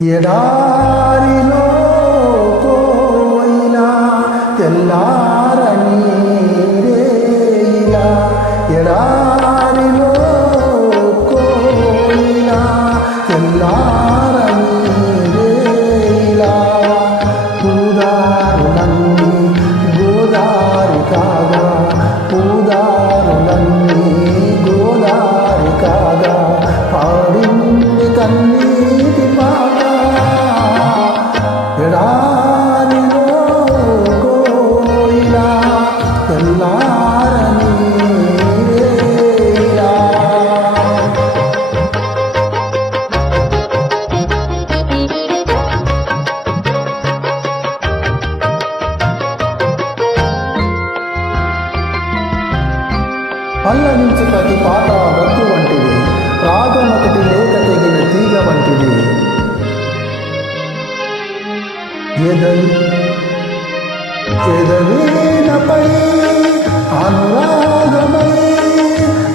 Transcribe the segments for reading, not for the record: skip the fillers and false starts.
ఎడారిలో కోయిలా తెల్లారని రేయిలా ఎడారిలో కోయిలా తెల్లారని రేయిలా పూదారులన్నీ గోదారి కాగా పూదారులన్నీ గోదారి కాగా పాడింది కన్నీటి పాట ఎడారిలో కోయిలా తెల్లారని రేయిలా పల్లవించు ప్రతి పాట రద్దు వంటిది రాగం ఒకటి లేక తెగిన తీగ వంటిది ఎదవీనపై అనురాగమై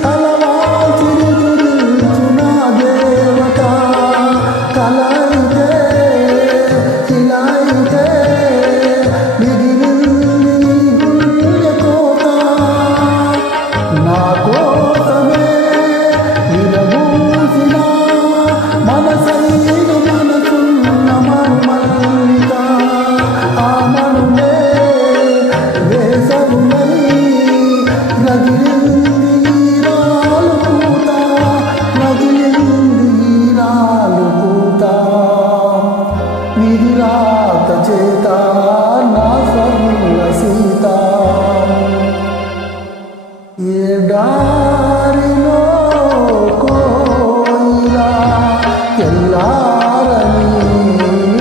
తలవాల్చిరి గురించున దేవత కలైతే చిలైతే మిగిలింది గుండె కోత నా కోసమే విరబూసిన మనసైన మనసున్న మల్లిక ఆ మనునే వేసరులై రగిలింది ఈరాలు పూత రగిలింది ఈరాలు పూత విధిరాత చేత నా స్వర్ణ సీత ఎడారిలో కోయిలా తెల్లారని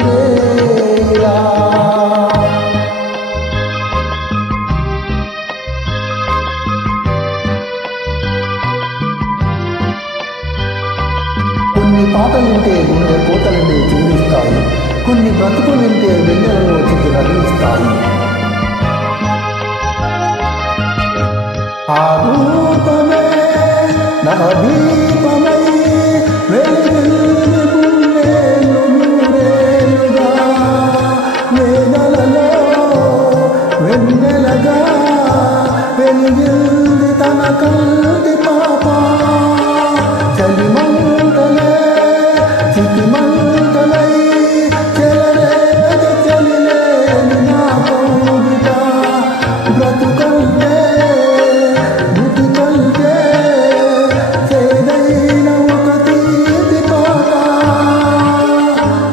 రేయిలా కొన్ని పాటలుంటే గుండె కోతలుంటే జీవిస్తాయి కొన్ని బ్రతుకులుంటే వెన్నెలలో చిక్కి రగిలిస్తాయి ఆ రూపమే నా దీపమై వెలిగింది గుండెలు నూరేలుగా వేదలలో వెన్నెలగా వెలిగింది తన కంటి పాప చలిమంటలే చితిమంటలై చెలరేగ చెలిలేని నా కౌగిట బ్రతుకంటే బ్రతుకంటే చేదైన ఒక తీపి పాట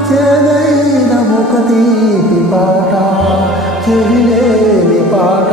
చేదైన ఒక తీపి పాట చెలిలేని పాట